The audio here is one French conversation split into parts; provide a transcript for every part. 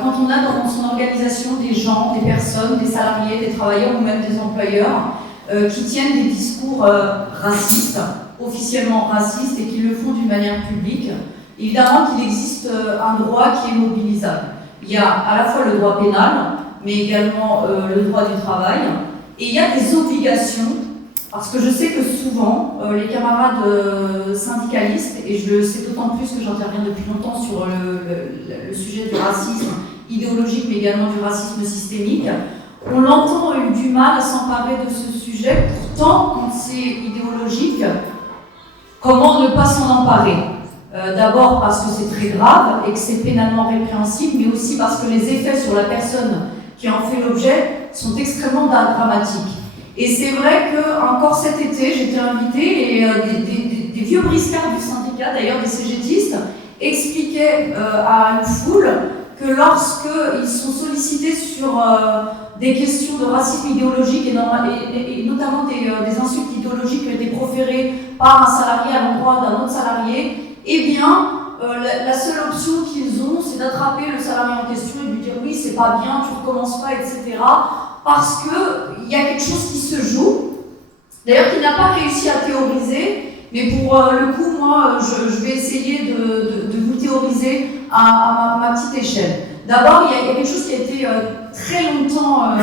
quand on a dans son organisation des gens, des personnes, des salariés, des travailleurs ou même des employeurs qui tiennent des discours racistes, officiellement racistes, et qui le font d'une manière publique, évidemment qu'il existe un droit qui est mobilisable. Il y a à la fois le droit pénal, mais également le droit du travail, et il y a des obligations, parce que je sais que souvent, les camarades syndicalistes, et je le sais d'autant plus que j'interviens depuis longtemps sur le sujet du racisme idéologique, mais également du racisme systémique, on l'entend eu du mal à s'emparer de ce sujet. Pourtant, quand c'est idéologique, comment ne pas s'en emparer ? D'abord parce que c'est très grave et que c'est pénalement répréhensible, mais aussi parce que les effets sur la personne qui en fait l'objet sont extrêmement dramatiques. Et c'est vrai que encore cet été, j'étais invitée et des vieux briscards du syndicat, d'ailleurs des CGTistes, expliquaient à une foule que lorsqu'ils sont sollicités sur des questions de racisme idéologique et notamment des insultes idéologiques des proférées par un salarié à l'endroit d'un autre salarié, eh bien, la seule option qu'ils ont, c'est d'attraper le salarié en question et de lui dire oui, c'est pas bien, tu recommences pas, etc. Parce qu'il y a quelque chose qui se joue, d'ailleurs qui n'a pas réussi à théoriser, mais pour le coup, moi, je vais essayer de vous théoriser à ma petite échelle. D'abord, il y a quelque chose qui a été très longtemps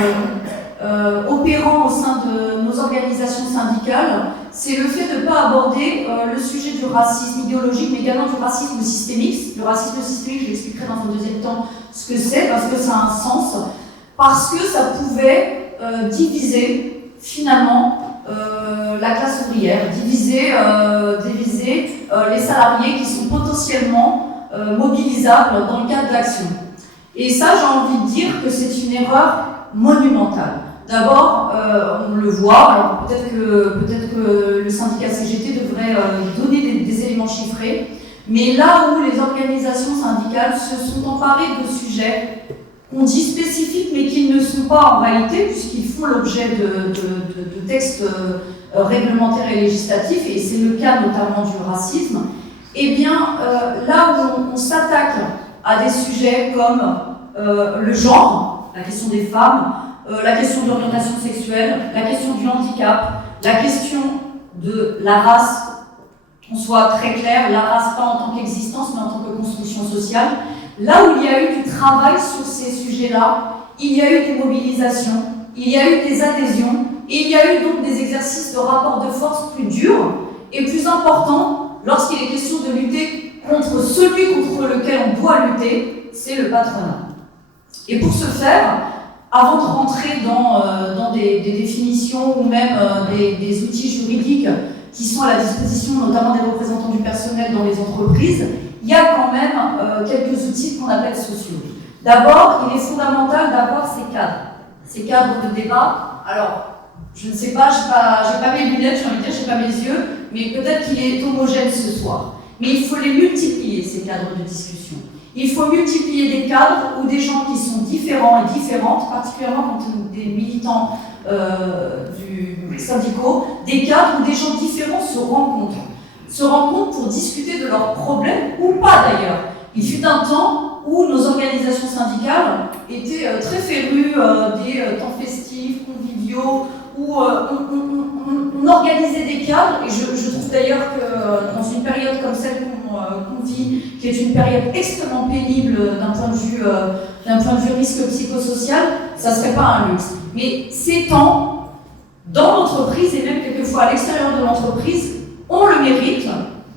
opérant au sein de nos organisations syndicales, c'est le fait de ne pas aborder le sujet du racisme idéologique, mais également du racisme systémique. Le racisme systémique, je l'expliquerai dans un deuxième temps ce que c'est, parce que ça a un sens, parce que ça pouvait diviser finalement la classe ouvrière, diviser les salariés qui sont potentiellement mobilisables dans le cadre d'action. Et ça, j'ai envie de dire que c'est une erreur monumentale. D'abord, on le voit, alors peut-être que le syndicat CGT devrait donner des éléments chiffrés, mais là où les organisations syndicales se sont emparées de sujets qu'on dit spécifiques, mais qui ne sont pas en réalité, puisqu'ils font l'objet de textes réglementaires et législatifs, et c'est le cas notamment du racisme, eh bien, là où on s'attaque à des sujets comme le genre, la question des femmes, la question de l'orientation sexuelle, la question du handicap, la question de la race, qu'on soit très clair, la race pas en tant qu'existence, mais en tant que construction sociale. Là où il y a eu du travail sur ces sujets-là, il y a eu des mobilisations, il y a eu des adhésions, et il y a eu donc des exercices de rapport de force plus durs et plus importants lorsqu'il est question de lutter contre celui contre lequel on doit lutter, c'est le patronat. Et pour ce faire, avant de rentrer dans des définitions ou même des outils juridiques qui sont à la disposition notamment des représentants du personnel dans les entreprises, il y a quand même quelques outils qu'on appelle sociaux. D'abord, il est fondamental d'avoir ces cadres de débat. Alors, je ne sais pas, j'ai pas mes lunettes, j'ai envie de dire, j'ai pas mes yeux, mais peut-être qu'il est homogène ce soir. Mais il faut les multiplier, ces cadres de discussion. Il faut multiplier des cadres où des gens qui sont différents et différentes, particulièrement quand des militants syndicaux, des cadres où des gens différents se rencontrent pour discuter de leurs problèmes, ou pas d'ailleurs. Il fut un temps où nos organisations syndicales étaient très férues des temps festifs, conviviaux, où on organisait des cadres, et je trouve d'ailleurs que dans une période comme celle qu'on vit, qui est une période extrêmement pénible d'un point de vue risque psychosocial, ça ne serait pas un luxe. Mais ces temps, dans l'entreprise, et même quelquefois à l'extérieur de l'entreprise, ont le mérite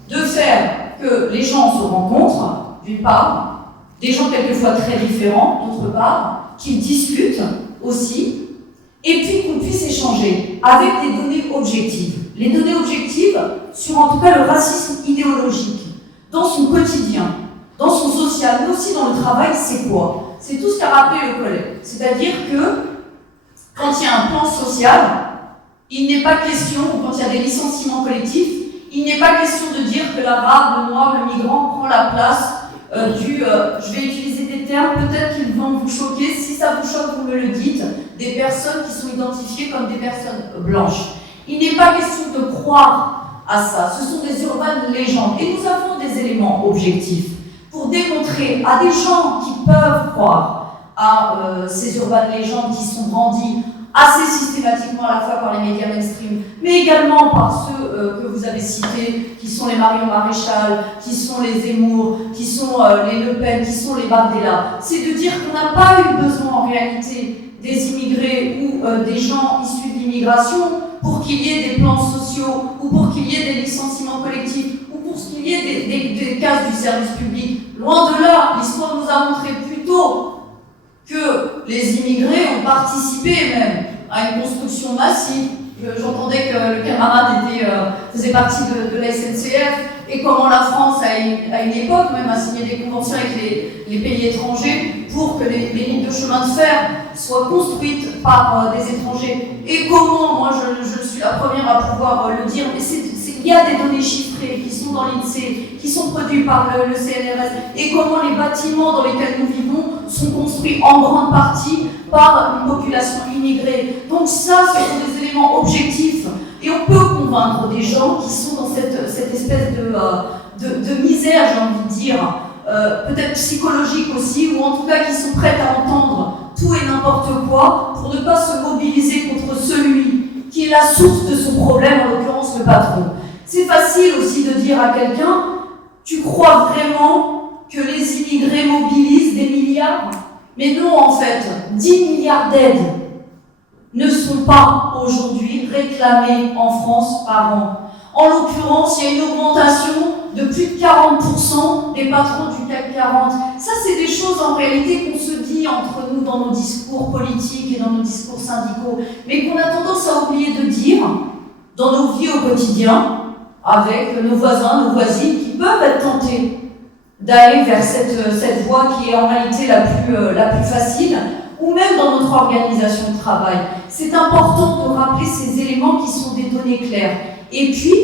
de faire que les gens se rencontrent, d'une part, des gens quelquefois très différents, d'autre part, qu'ils discutent aussi, et puis qu'on puisse échanger avec des données objectives. Les données objectives sur en tout cas le racisme idéologique, dans son quotidien, dans son social, mais aussi dans le travail, c'est quoi? C'est tout ce qu'a rappelé le collègue. C'est-à-dire que quand il y a un plan social, il n'est pas question, ou quand il y a des licenciements collectifs, il n'est pas question de dire que l'arabe, le noir, le migrant prend la place je vais utiliser des termes, peut-être qu'ils vont vous choquer, si ça vous choque, vous me le dites, des personnes qui sont identifiées comme des personnes blanches. Il n'est pas question de croire à ça, ce sont des urbaines légendes, et nous avons des éléments objectifs. pour démontrer à des gens qui peuvent croire à ces urbaines légendes qui sont brandies assez systématiquement à la fois par les médias mainstream, mais également par ceux que vous avez cités, qui sont les Marion Maréchal, qui sont les Zemmour, qui sont les Le Pen, qui sont les Bardella. C'est de dire qu'on n'a pas eu besoin en réalité des immigrés ou des gens issus de l'immigration pour qu'il y ait des plans sociaux ou pour qu'il y ait des licenciements collectifs ou pour qu'il y ait des cases du service public. Loin de là, l'histoire nous a montré plutôt que les immigrés ont participé même à une construction massive. J'entendais que le camarade faisait partie de la SNCF et comment la France, à une époque même, a signé des conventions avec les pays étrangers pour que les lignes de chemin de fer soient construites par des étrangers. Et comment, moi je suis la première à pouvoir le dire, mais il y a des données chiffrées qui sont dans l'INSEE, qui sont produites par le CNRS, et comment les bâtiments dans lesquels nous vivons sont construits en grande partie par une population immigrée. Donc ça, ce sont des éléments objectifs. Et on peut convaincre des gens qui sont dans cette espèce de misère, j'ai envie de dire, peut-être psychologique aussi, ou en tout cas qui sont prêts à entendre tout et n'importe quoi pour ne pas se mobiliser contre celui qui est la source de son problème, en l'occurrence le patron. C'est facile aussi de dire à quelqu'un, tu crois vraiment que les immigrés mobilisent des milliards? Mais non, en fait, 10 milliards d'aides ne sont pas aujourd'hui réclamés en France par an. En l'occurrence, il y a une augmentation de plus de 40% des patrons du CAC 40. Ça, c'est des choses en réalité qu'on se dit entre nous dans nos discours politiques et dans nos discours syndicaux, mais qu'on a tendance à oublier de dire dans nos vies au quotidien, avec nos voisins, nos voisines, qui peuvent être tentés d'aller vers cette voie qui est en réalité la plus facile, ou même dans notre organisation de travail. C'est important de rappeler ces éléments qui sont des données claires. Et puis,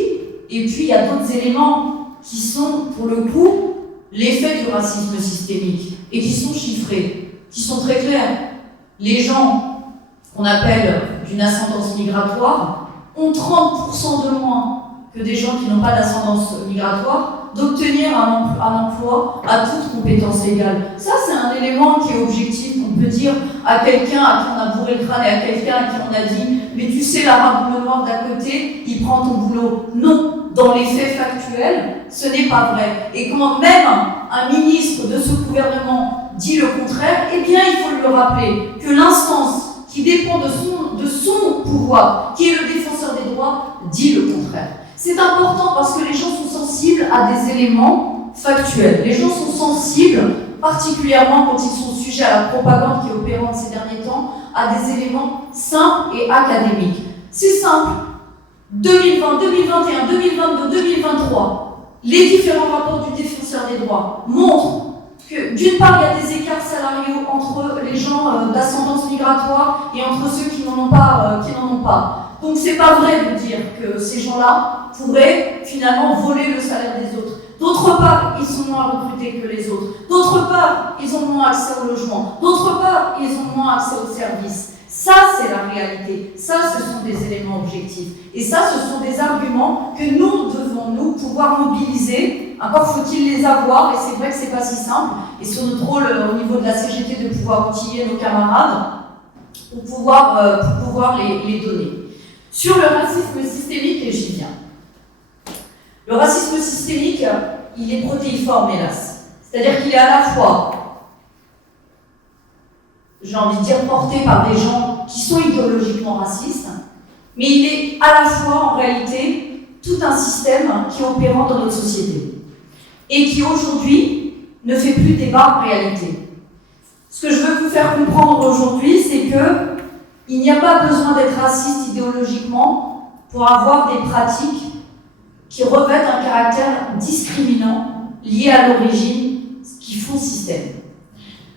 il y a d'autres éléments qui sont, pour le coup, l'effet du racisme systémique, et qui sont chiffrés, qui sont très clairs. Les gens qu'on appelle d'une ascendance migratoire ont 30% de moins que des gens qui n'ont pas d'ascendance migratoire d'obtenir un emploi à toute compétence égale. Ça, c'est un élément qui est objectif. On peut dire à quelqu'un à qui on a bourré le crâne et à quelqu'un à qui on a dit « mais tu sais, l'arabe noir d'à côté, il prend ton boulot ». Non, dans les faits factuels, ce n'est pas vrai. Et quand même un ministre de ce gouvernement dit le contraire, eh bien, il faut le rappeler que l'instance qui dépend de son pouvoir, qui est le défenseur des droits, dit le contraire. C'est important parce que les gens sont sensibles à des éléments factuels. Les gens sont sensibles, particulièrement quand ils sont sujets à la propagande qui est opérante ces derniers temps, à des éléments simples et académiques. C'est simple. 2020, 2021, 2022, 2023, les différents rapports du défenseur des droits montrent que, d'une part, il y a des écarts salariaux entre les gens d'ascendance migratoire et entre ceux qui n'en ont pas. Donc c'est pas vrai de dire que ces gens-là pourraient finalement voler le salaire des autres. D'autre part, ils sont moins recrutés que les autres. D'autre part, ils ont moins accès au logement. D'autre part, ils ont moins accès aux services. Ça, c'est la réalité. Ça, ce sont des éléments objectifs. Et ça, ce sont des arguments que nous devons, nous, pouvoir mobiliser. Encore faut-il les avoir, et c'est vrai que c'est pas si simple. Et sur notre rôle au niveau de la CGT de pouvoir outiller nos camarades pour pouvoir les donner. Sur le racisme systémique, et j'y viens. Le racisme systémique, il est protéiforme, hélas. C'est-à-dire qu'il est à la fois, j'ai envie de dire, porté par des gens qui sont idéologiquement racistes, mais il est à la fois, en réalité, tout un système qui est opérant dans notre société et qui, aujourd'hui, ne fait plus débat en réalité. Ce que je veux vous faire comprendre aujourd'hui, c'est que il n'y a pas besoin d'être raciste idéologiquement pour avoir des pratiques qui revêtent un caractère discriminant lié à l'origine qui font système.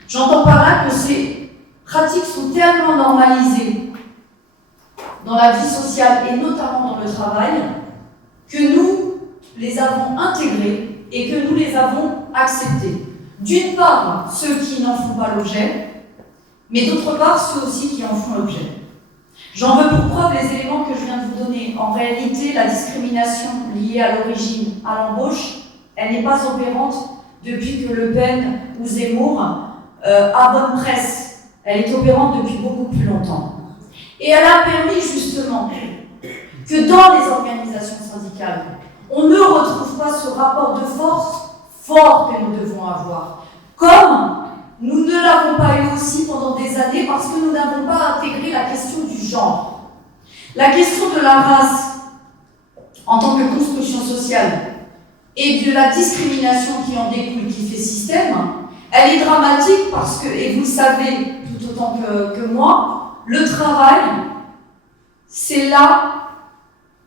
J'entends par là que ces pratiques sont tellement normalisées dans la vie sociale et notamment dans le travail que nous les avons intégrées et que nous les avons acceptées. D'une part, ceux qui n'en font pas l'objet, mais d'autre part, ceux aussi qui en font l'objet. J'en veux pour preuve les éléments que je viens de vous donner. En réalité, la discrimination liée à l'origine, à l'embauche, elle n'est pas opérante depuis que Le Pen ou Zemmour a bonne presse. Elle est opérante depuis beaucoup plus longtemps. Et elle a permis justement que dans les organisations syndicales, on ne retrouve pas ce rapport de force fort que nous devons avoir. Comme nous ne l'avons pas eu aussi pendant des années parce que nous n'avons pas intégré la question du genre. La question de la race en tant que construction sociale et de la discrimination qui en découle, qui fait système, elle est dramatique parce que, et vous le savez tout autant que moi, le travail, c'est là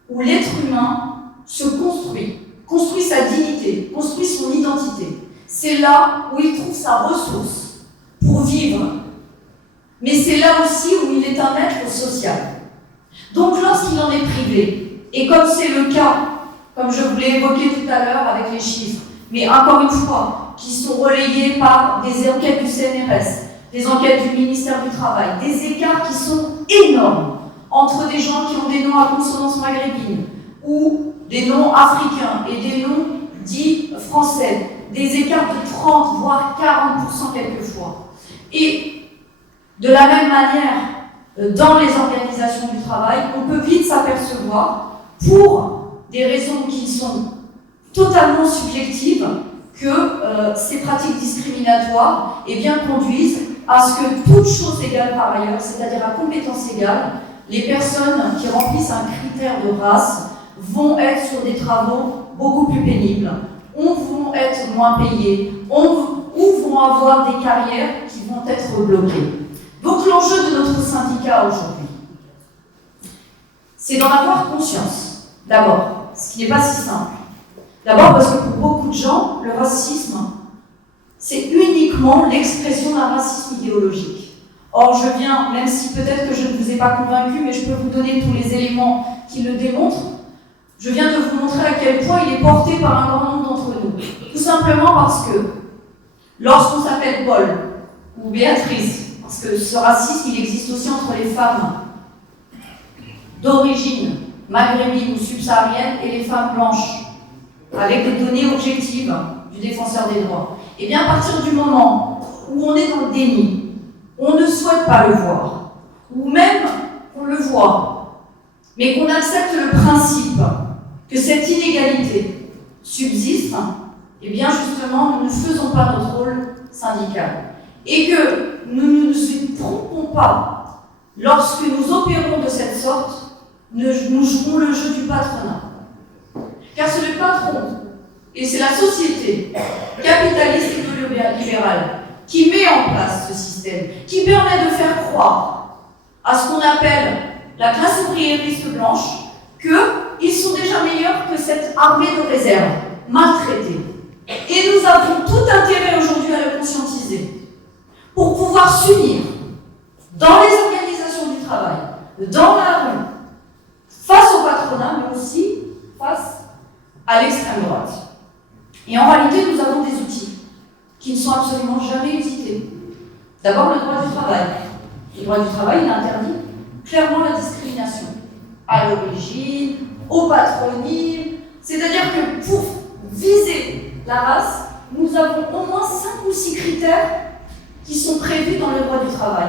où l'être humain se construit sa dignité, construit son identité. C'est là où il trouve sa ressource pour vivre. Mais c'est là aussi où il est un être social. Donc lorsqu'il en est privé, et comme c'est le cas, comme je vous l'ai évoqué tout à l'heure avec les chiffres, mais encore une fois, qui sont relayés par des enquêtes du CNRS, des enquêtes du ministère du Travail, des écarts qui sont énormes entre des gens qui ont des noms à consonance maghrébine ou des noms africains et des noms dits français, des écarts de 30 voire 40% quelquefois. Et de la même manière, dans les organisations du travail, on peut vite s'apercevoir, pour des raisons qui sont totalement subjectives, que ces pratiques discriminatoires conduisent à ce que, toutes choses égales par ailleurs, c'est-à-dire à compétences égales, les personnes qui remplissent un critère de race vont être sur des travaux beaucoup plus pénibles, vont être moins payés, ou vont avoir des carrières qui vont être bloquées. Donc l'enjeu de notre syndicat aujourd'hui, c'est d'en avoir conscience, d'abord, ce qui n'est pas si simple. D'abord parce que pour beaucoup de gens, le racisme, c'est uniquement l'expression d'un racisme idéologique. Or, je viens, même si peut-être que je ne vous ai pas convaincu, mais je peux vous donner tous les éléments qui le démontrent, je viens de vous montrer à quel point il est porté par un grand nombre d'entre nous. Tout simplement parce que, lorsqu'on s'appelle Paul ou Béatrice, parce que ce racisme, il existe aussi entre les femmes d'origine maghrébine ou subsaharienne et les femmes blanches, avec des données objectives du défenseur des droits. Et bien à partir du moment où on est dans le déni, on ne souhaite pas le voir, ou même on le voit, mais qu'on accepte le principe que cette inégalité subsiste, et bien justement nous ne faisons pas notre rôle syndical. Et que nous ne nous trompons pas lorsque nous opérons de cette sorte, nous jouons le jeu du patronat. Car c'est le patron, et c'est la société capitaliste et néolibérale qui met en place ce système, qui permet de faire croire à ce qu'on appelle la classe ouvriériste blanche qu'ils sont déjà meilleurs que cette armée de réserve, maltraitée. Et nous avons tout intérêt aujourd'hui à le conscientiser pour pouvoir s'unir dans les organisations du travail, dans la rue, face au patronat, mais aussi face à l'extrême droite. Et en réalité, nous avons des outils qui ne sont absolument jamais usités. D'abord, le droit du travail. Le droit du travail, il interdit clairement la discrimination à l'origine, au patronyme. C'est-à-dire que pour viser la race, nous avons au moins 5 ou 6 critères qui sont prévus dans le droit du travail.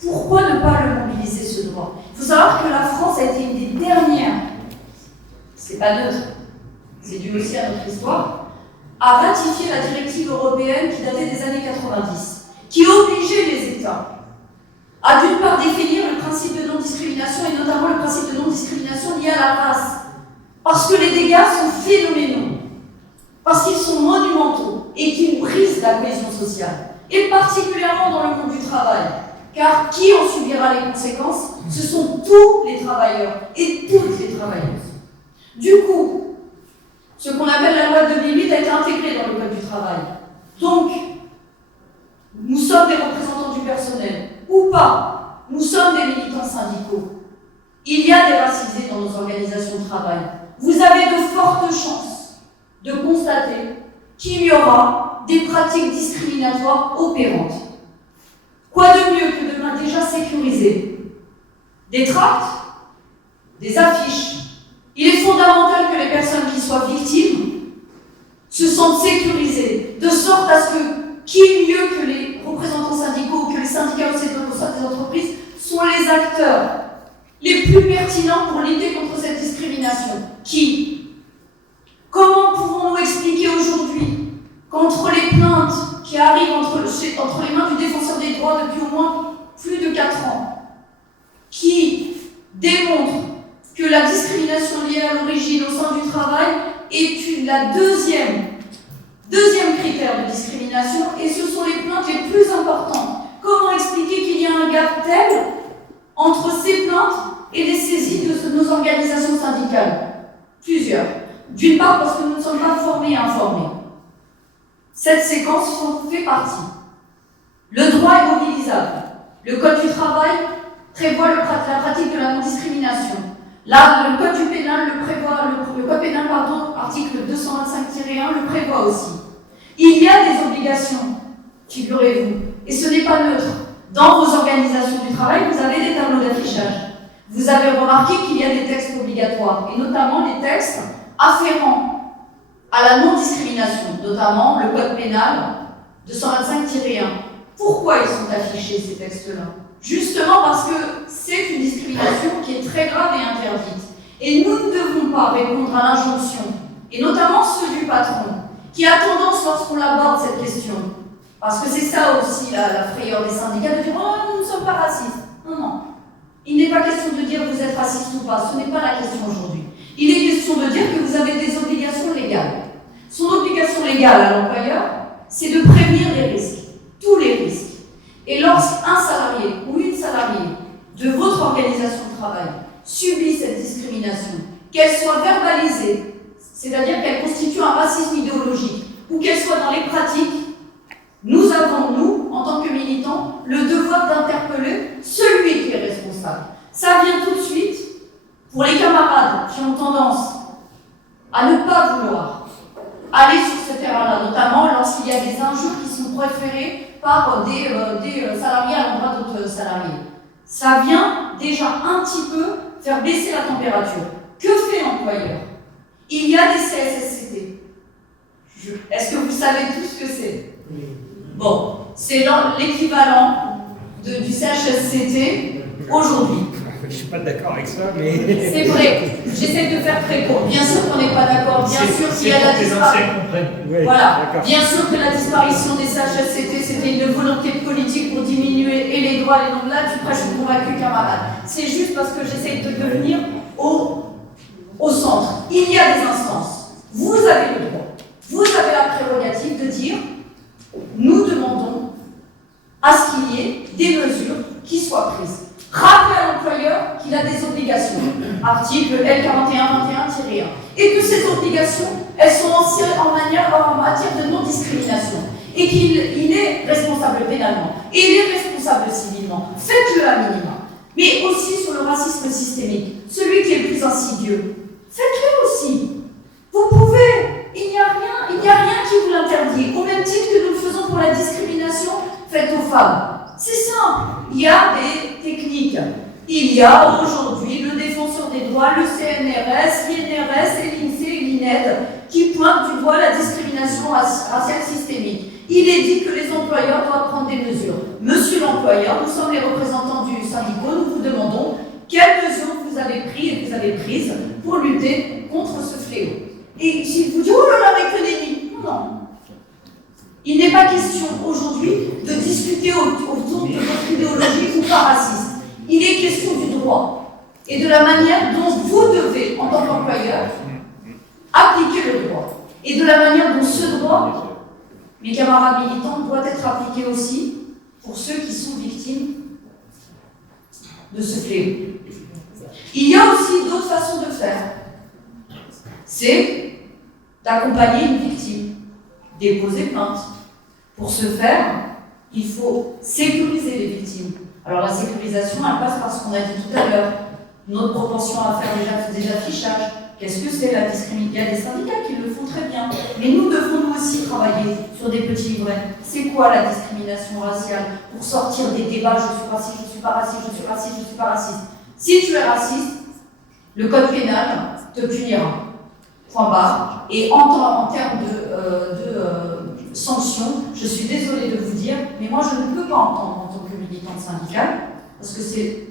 Pourquoi ne pas le mobiliser, ce droit? Il faut savoir que la France a été une des dernières, c'est pas neutre, c'est dû aussi à notre histoire, à ratifier la directive européenne qui datait des années 90, qui obligeait les États à d'une part définir le principe de non-discrimination et notamment le principe de non-discrimination lié à la race. Parce que les dégâts sont phénoménaux, parce qu'ils sont monumentaux et qu'ils brisent la cohésion sociale, et particulièrement dans le monde du travail. Car qui en subira les conséquences? Ce sont tous les travailleurs et toutes les travailleuses. Du coup, ce qu'on appelle la loi de 2008 a été intégrée dans le Code du travail. Donc, nous sommes des représentants du personnel, ou pas, nous sommes des militants syndicaux. Il y a des racisés dans nos organisations de travail. Vous avez de fortes chances de constater qu'il y aura des pratiques discriminatoires opérantes. Quoi de mieux que de déjà sécuriser des tracts, des affiches? Il est fondamental que les personnes qui soient victimes se sentent sécurisés, de sorte à ce que qui est mieux que les représentants syndicaux, que les syndicats au sein des entreprises, sont les acteurs les plus pertinents pour lutter contre cette discrimination. Qui? Comment pouvons-nous expliquer aujourd'hui qu'entre les plaintes qui arrivent entre les mains du défenseur des droits depuis au moins plus de 4 ans, qui démontrent que la discrimination liée à l'origine au sein du travail est la deuxième critère de discrimination, et ce sont les plaintes les plus importantes. Comment expliquer qu'il y a un gap tel entre ces plaintes et les saisies de nos organisations syndicales? Plusieurs. D'une part parce que nous ne sommes pas formés et informés. Cette séquence en fait partie. Le droit est mobilisable. Le Code du travail prévoit la pratique de la non-discrimination. Là, le Code du pénal le prévoit, le Code pénal, article 225-1 le prévoit aussi. Il y a des obligations, figurez-vous, et ce n'est pas neutre. Dans vos organisations du travail, vous avez des tableaux d'affichage. Vous avez remarqué qu'il y a des textes obligatoires, et notamment les textes afférents à la non-discrimination, notamment le Code pénal 225-1. Pourquoi ils sont affichés, ces textes-là? Justement parce que c'est une discrimination qui est très grave et interdite. Et nous ne devons pas répondre à l'injonction, et notamment ceux du patron, qui a tendance, lorsqu'on aborde cette question, parce que c'est ça aussi la frayeur des syndicats, de dire « Oh, nous ne sommes pas racistes ». Non, non. Il n'est pas question de dire « Vous êtes raciste ou pas », ce n'est pas la question aujourd'hui. Il est question de dire que vous avez des obligations légales. Son obligation légale à l'employeur, c'est de prévenir les risques, tous les risques. Et lorsqu'un salarié ou une salariée de votre organisation de travail subit cette discrimination, qu'elle soit verbalisée, c'est-à-dire qu'elle constitue un racisme idéologique, ou qu'elle soit dans les pratiques, nous avons, nous, en tant que militants, le devoir d'interpeller celui qui est responsable. Ça vient tout de suite pour les camarades qui ont tendance à ne pas vouloir aller sur ce terrain-là, notamment lorsqu'il y a des injures qui sont préférées par des salariés à l'endroit d'autres salariés. Ça vient déjà un petit peu faire baisser la température. Que fait l'employeur? Il y a des CSSCT. Est-ce que vous savez tout ce que c'est? Bon, c'est l'équivalent du CHSCT aujourd'hui. Je ne suis pas d'accord avec ça, mais... C'est vrai, j'essaie de faire très court. Bien sûr qu'on n'est pas d'accord, bien sûr qu'il y a la disparition. Voilà, bien sûr que la disparition des CHSCT, c'était une volonté politique pour diminuer et les droits et les non-là, tu prêches une convaincue camarade. C'est juste parce que j'essaie de venir au centre. Il y a des instances. Vous avez le droit. Vous avez la prérogative de dire nous demandons à ce qu'il y ait des mesures qui soient prises. Rappelez à l'employeur qu'il a des obligations, article L4121-1, et que ces obligations, elles sont en matière de non-discrimination, et qu'il est responsable pénalement, et il est responsable civilement. Faites-le à minima. Mais aussi sur le racisme systémique, celui qui est le plus insidieux. Faites-le aussi. Vous pouvez. Il n'y a rien qui vous l'interdit. Au même titre que nous le faisons pour la discrimination faite aux femmes. C'est simple. Il y a des techniques. Il y a aujourd'hui le défenseur des droits, le CNRS, l'INRS et l'INSEE et l'INED qui pointent du doigt la discrimination raciale systémique. Il est dit que les employeurs doivent prendre des mesures. Monsieur l'employeur, nous sommes les représentants du syndicat, nous vous demandons quelles mesures vous avez prises et vous avez prises pour lutter contre ce fléau. Et si vous dites, oh là là, mais que nenni. Non. Il n'est pas question aujourd'hui de discuter autour de votre idéologie ou pas raciste. Il est question du droit et de la manière dont vous devez, en tant qu'employeur, appliquer le droit. Et de la manière dont ce droit, mes camarades militants, doit être appliqué aussi pour ceux qui sont victimes de ce fléau. Il y a aussi d'autres façons de faire. C'est d'accompagner une victime, déposer plainte. Pour ce faire, il faut sécuriser les victimes. Alors la sécurisation, elle passe par ce qu'on a dit tout à l'heure. Notre propension à faire des affichages. Qu'est-ce que c'est la discrimination? Il y a des syndicats qui le font très bien. Mais nous devons nous aussi travailler sur des petits livrets. C'est quoi la discrimination raciale? Pour sortir des débats, je suis raciste, je ne suis pas raciste, je suis raciste, je ne suis pas raciste. Si tu es raciste, le code pénal te punira. point barre. Et en termes de sanctions, je suis désolée de vous dire, mais moi je ne peux pas entendre en tant que militante syndicale, parce que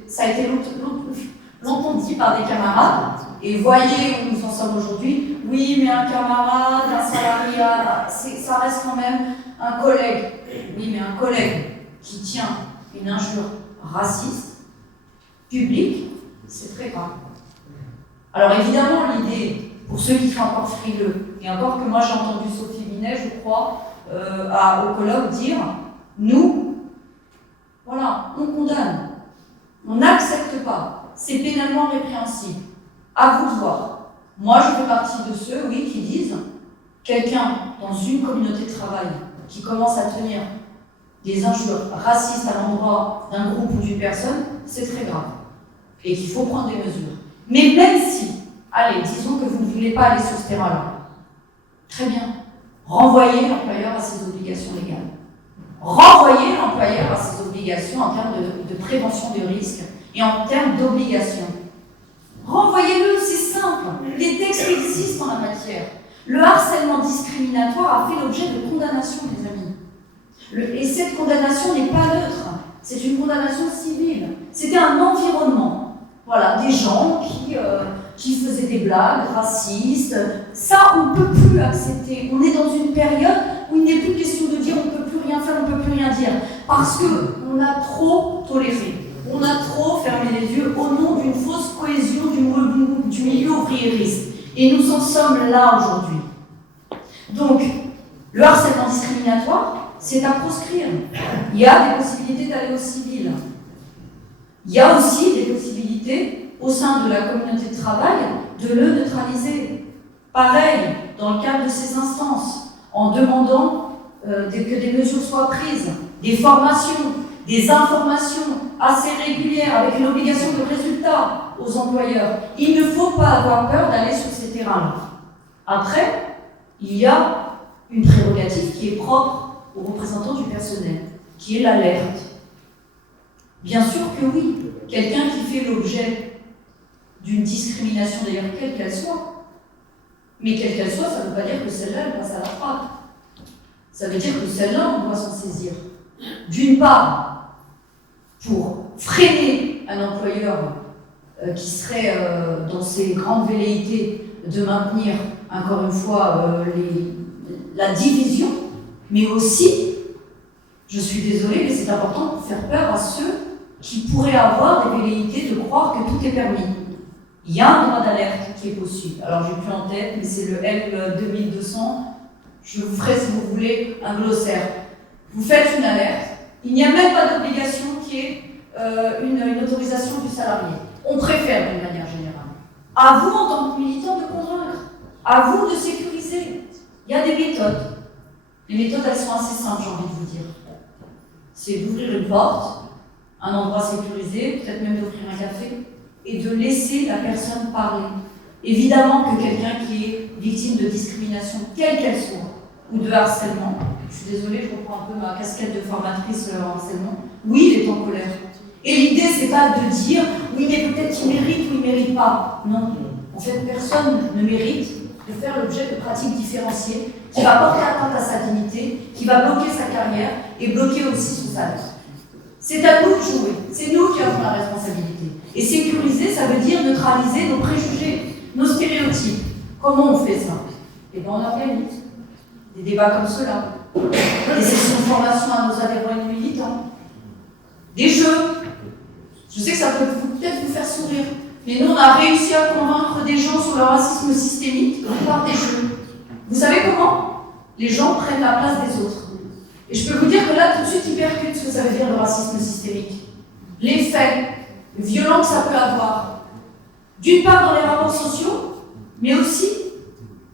ça a été longtemps dit par des camarades, et voyez où nous en sommes aujourd'hui. Oui, mais un camarade, un salarié, ça reste quand même un collègue. Oui, mais un collègue qui tient une injure raciste, publique, c'est très grave. Alors évidemment, l'idée, pour ceux qui sont encore frileux, et encore que moi j'ai entendu Sophie Binet, je crois, au colloque dire, nous, voilà, on condamne, on n'accepte pas, c'est pénalement répréhensible. À vous de voir. Moi, je fais partie de ceux, oui, qui disent quelqu'un dans une communauté de travail qui commence à tenir des injures racistes à l'endroit d'un groupe ou d'une personne, c'est très grave. Et qu'il faut prendre des mesures. Mais même si, allez, disons que vous ne voulez pas aller sur ce terrain-là, très bien. Renvoyez l'employeur à ses obligations légales. Renvoyez l'employeur à ses obligations en termes de prévention des risques et en termes d'obligations. Renvoyez-le, c'est simple. Les textes existent en la matière. Le harcèlement discriminatoire a fait l'objet de condamnations, les amis. Et cette condamnation n'est pas neutre. C'est une condamnation civile. C'était un environnement. Voilà, des gens qui faisaient des blagues racistes. Ça, on ne peut plus accepter. On est dans une période où il n'est plus question de dire on ne peut plus rien faire, on ne peut plus rien dire. Parce qu'on a trop toléré. On a trop fermé les yeux au nom d'une fausse cohésion du milieu ouvriériste. Et nous en sommes là aujourd'hui. Donc, le harcèlement discriminatoire, c'est à proscrire. Il y a des possibilités d'aller au civil. Il y a aussi des possibilités, au sein de la communauté de travail, de le neutraliser. Pareil, dans le cadre de ces instances, en demandant que des mesures soient prises, des formations, des informations assez régulières avec une obligation de résultat aux employeurs. Il ne faut pas avoir peur d'aller sur ces terrains-là. Après, il y a une prérogative qui est propre aux représentants du personnel, qui est l'alerte. Bien sûr que oui, quelqu'un qui fait l'objet d'une discrimination, d'ailleurs quelle qu'elle soit, mais quelle qu'elle soit, ça ne veut pas dire que celle-là, elle passe à la trappe. Ça veut dire que celle-là, on doit s'en saisir. D'une part, pour freiner un employeur qui serait dans ses grandes velléités de maintenir, encore une fois, la division, mais aussi, je suis désolée, mais c'est important pour faire peur à ceux qui pourraient avoir des velléités de croire que tout est permis. Il y a un droit d'alerte qui est possible. Alors, j'ai plus en tête, mais c'est le L 2200. Je vous ferai, si vous voulez, un glossaire. Vous faites une alerte. Il n'y a même pas d'obligation qui est une autorisation du salarié. On préfère d'une manière générale. À vous, en tant que militant, de convaincre. À vous de sécuriser. Il y a des méthodes. Les méthodes, elles sont assez simples, j'ai envie de vous dire. C'est d'ouvrir une porte, un endroit sécurisé, peut-être même d'offrir un café, et de laisser la personne parler. Évidemment que quelqu'un qui est victime de discrimination, quelle qu'elle soit, ou de harcèlement, je suis désolée, je reprends un peu ma casquette de formatrice harcèlement, oui, il est en colère. Et l'idée, c'est pas de dire, oui, mais peut-être qu'il mérite ou il mérite pas. Non. En fait, personne ne mérite de faire l'objet de pratiques différenciées qui va porter atteinte à sa dignité, qui va bloquer sa carrière et bloquer aussi son salaire. C'est à nous de jouer, c'est nous qui avons la responsabilité. Et sécuriser, ça veut dire neutraliser nos préjugés, nos stéréotypes. Comment on fait ça? Eh bien, on organise des débats comme ceux-là, des sessions de formation à nos adhérents et militants, des jeux. Je sais que ça peut peut-être vous faire sourire, mais nous, on a réussi à convaincre des gens sur le racisme systémique par des jeux. Vous savez comment? Les gens prennent la place des autres. Et je peux vous dire que là, tout de suite, ils percutent ce que ça veut dire le racisme systémique. Les faits, le violent que ça peut avoir. D'une part dans les rapports sociaux, mais aussi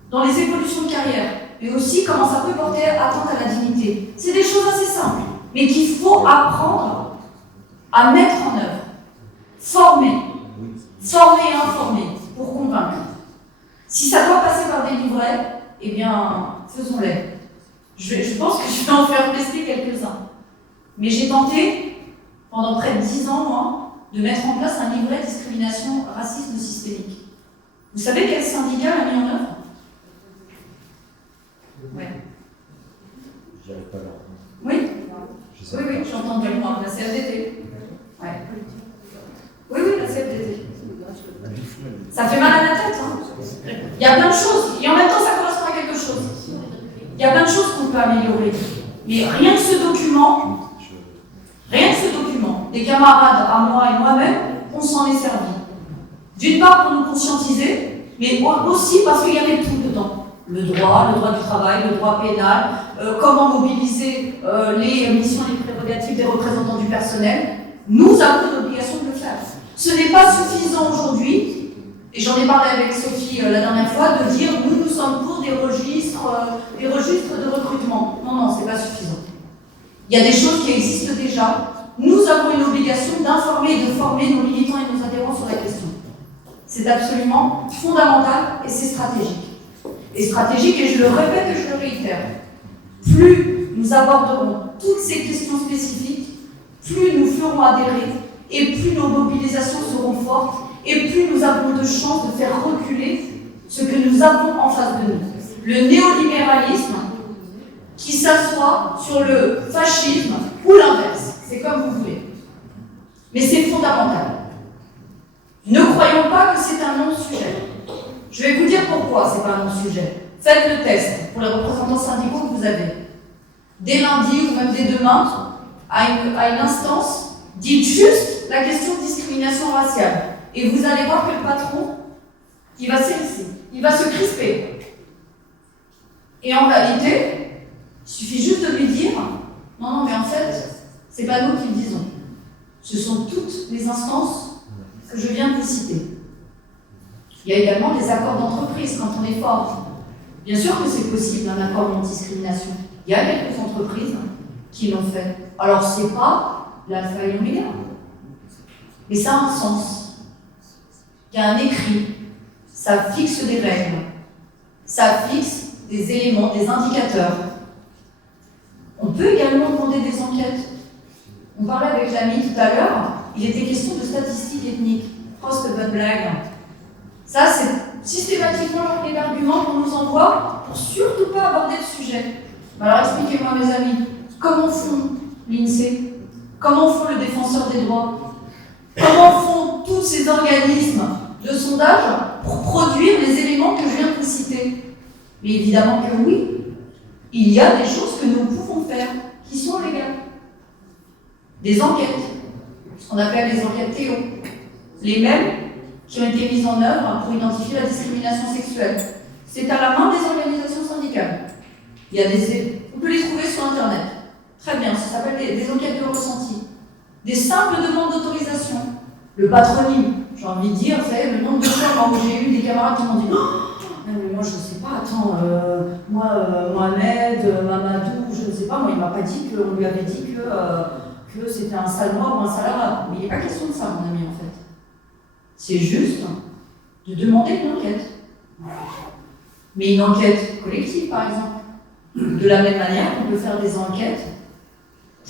dans les évolutions de carrière. Mais aussi comment ça peut porter atteinte à la dignité. C'est des choses assez simples, mais qu'il faut apprendre à mettre en œuvre. Former et informer pour convaincre. Si ça doit passer par des livrets, eh bien, faisons-les. Je pense que je vais en faire tester quelques-uns. Mais j'ai tenté, pendant près de 10 ans, moi, de mettre en place un livret discrimination racisme systémique. Vous savez quel syndicat l'a mis en œuvre? entendu, moi, la CFDT. Ouais. Oui, la CFDT. Ça fait mal à la tête, hein. Il y a plein de choses, et en même temps, ça correspond à quelque chose. Il y a plein de choses qu'on peut améliorer. Mais rien que ce document, des camarades à moi et moi-même, on s'en est servi. D'une part pour nous conscientiser, mais aussi parce qu'il y avait tout dedans. Le droit du travail, le droit pénal, comment mobiliser les missions et les prérogatives des représentants du personnel. Nous avons l'obligation de le faire. Ce n'est pas suffisant aujourd'hui, et j'en ai parlé avec Sophie la dernière fois, de dire nous sommes pour des registres de recrutement. Non, c'est pas suffisant. Il y a des choses qui existent déjà. Nous avons une obligation d'informer et de former nos militants et nos adhérents sur la question. C'est absolument fondamental et c'est stratégique. Et stratégique, et je le répète et je le réitère, plus nous aborderons toutes ces questions spécifiques, plus nous ferons adhérer et plus nos mobilisations seront fortes et plus nous avons de chances de faire reculer ce que nous avons en face de nous. Le néolibéralisme qui s'assoit sur le fascisme ou l'inverse, c'est comme vous voulez. Mais c'est fondamental. Ne croyons pas que c'est un non-sujet. Je vais vous dire pourquoi c'est pas un non-sujet. Faites le test pour les représentants syndicaux que vous avez. Dès lundi ou même dès demain, à une instance, dites juste la question de discrimination raciale. Et vous allez voir que le patron, il va s'érisser, il va se crisper. Et en réalité, il suffit juste de lui dire « Non, mais en fait, c'est pas nous qui le disons. Ce sont toutes les instances que je viens de vous citer. » Il y a également des accords d'entreprise quand on est fort. Bien sûr que c'est possible un accord non-discrimination. Il y a quelques entreprises qui l'ont fait. Alors c'est pas l'alpha et l'oméga, mais ça a un sens. Il y a un écrit, ça fixe des règles, ça fixe des éléments, des indicateurs. On peut également demander des enquêtes. On parlait avec l'ami tout à l'heure, il était question de statistiques ethniques. Oh, cette bonne blague. Ça, c'est systématiquement l'argument qu'on nous envoie pour surtout pas aborder le sujet. Alors expliquez-moi, mes amis, comment font l'INSEE? Comment font le défenseur des droits? Comment font tous ces organismes de sondage pour produire les éléments que je viens de vous citer? Mais évidemment que oui, il y a des choses que nous pouvons faire qui sont légales. Des enquêtes, ce qu'on appelle les enquêtes Théo, les mêmes qui ont été mises en œuvre pour identifier la discrimination sexuelle. C'est à la main des organisations syndicales. On peut les trouver sur Internet. Très bien, ça s'appelle des enquêtes de ressenti. Des simples demandes d'autorisation. Le patronyme, j'ai envie de dire, vous savez, le nombre de fois où j'ai eu des camarades qui m'ont dit « mais moi je ne sais pas, attends, Mohamed, Mamadou, je ne sais pas, moi il ne m'a pas dit qu'on lui avait dit que c'était un salnois ou un sale arabe. » Mais il n'est pas question de ça, mon ami, en fait. C'est juste de demander une enquête. Mais une enquête collective, par exemple. De la même manière qu'on peut faire des enquêtes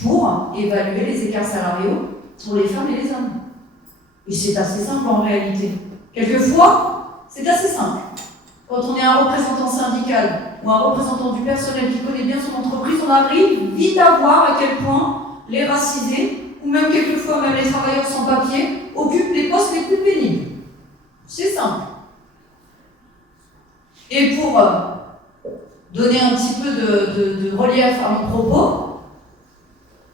pour évaluer les écarts salariaux pour les femmes et les hommes. Et c'est assez simple en réalité. Quelquefois, c'est assez simple. Quand on est un représentant syndical ou un représentant du personnel qui connaît bien son entreprise, on arrive vite à voir à quel point les racisés, ou même quelquefois même les travailleurs sans papier, occupent les postes les plus pénibles. C'est simple. Et pour donner un petit peu de relief à mon propos,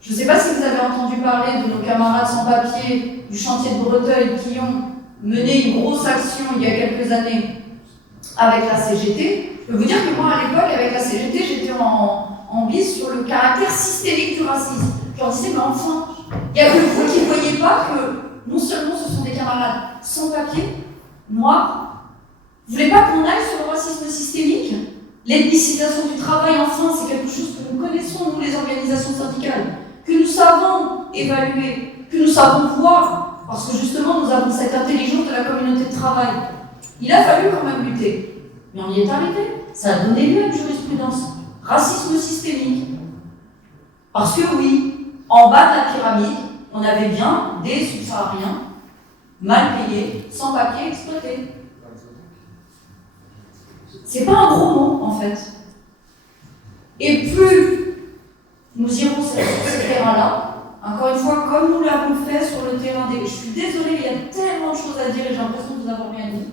je ne sais pas si vous avez entendu parler de nos camarades sans papier du chantier de Breteuil qui ont mené une grosse action il y a quelques années avec la CGT. Je peux vous dire que moi, à l'époque, avec la CGT, j'étais en bise sur le caractère systémique du racisme. Je leur disais, mais enfin, il n'y a que vous qui ne voyez pas que non seulement ce sont des camarades sans papier, noirs, vous ne voulez pas qu'on aille sur le racisme systémique? L'ethnicisation du travail, enfin, c'est quelque chose que nous connaissons, nous, les organisations syndicales, que nous savons évaluer, que nous savons voir, parce que justement, nous avons cette intelligence de la communauté de travail. Il a fallu quand même lutter, mais on y est arrivé. Ça a donné lieu à une jurisprudence. Racisme systémique. Parce que oui, en bas de la pyramide, on avait bien des subsahariens mal payés, sans papier, exploités. C'est pas un gros mot, en fait. Et plus nous irons sur ce terrain-là, Je suis désolée, il y a tellement de choses à dire et j'ai l'impression de vous avoir rien dit.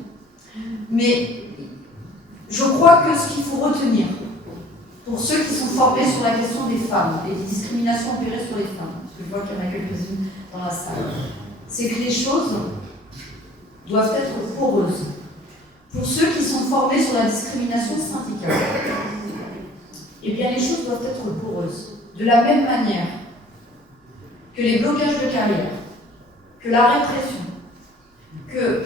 Mais je crois que ce qu'il faut retenir, pour ceux qui sont formés sur la question des femmes et des discriminations opérées sur les femmes, parce que je vois qu'il y en a quelques-unes dans la salle, c'est que les choses doivent être poreuses. Pour ceux qui sont formés sur la discrimination syndicale, eh bien les choses doivent être poreuses. De la même manière que les blocages de carrière, que la répression, que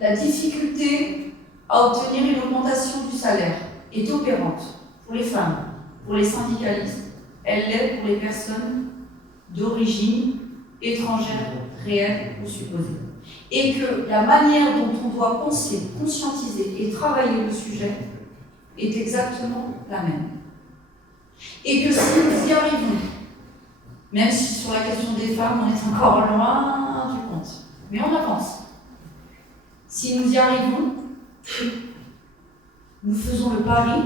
la difficulté à obtenir une augmentation du salaire est opérante pour les femmes, pour les syndicalistes, elle l'est pour les personnes d'origine étrangère, réelle ou supposée. Et que la manière dont on doit penser, conscientiser et travailler le sujet est exactement la même. Et que si nous y arrivons, même si sur la question des femmes, on est encore loin du compte, mais on avance. Si nous y arrivons, nous faisons le pari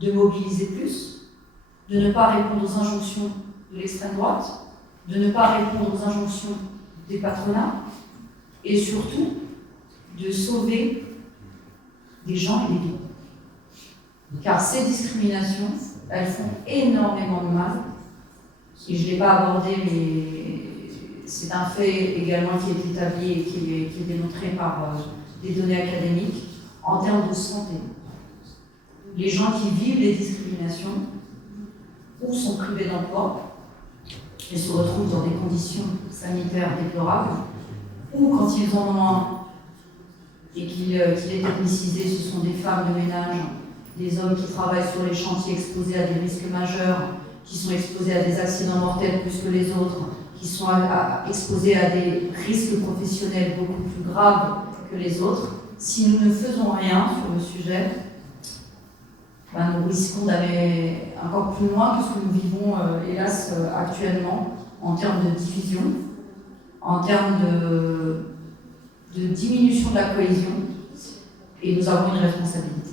de mobiliser plus, de ne pas répondre aux injonctions de l'extrême droite, de ne pas répondre aux injonctions des patronats, et surtout de sauver des gens et des vies. Car ces discriminations, elles font énormément de mal, et je ne l'ai pas abordé, mais c'est un fait également qui est établi et qui est démontré par des données académiques en termes de santé. Les gens qui vivent les discriminations ou sont privés d'emploi et se retrouvent dans des conditions sanitaires déplorables, ou quand ils en ont un et qu'il est technicisé, ce sont des femmes de ménage, des hommes qui travaillent sur les chantiers exposés à des risques majeurs, qui sont exposés à des accidents mortels plus que les autres, qui sont exposés à des risques professionnels beaucoup plus graves que les autres. Si nous ne faisons rien sur le sujet, nous risquons d'aller encore plus loin que ce que nous vivons, hélas, actuellement, en termes de diffusion, en termes de diminution de la cohésion, et nous avons une responsabilité.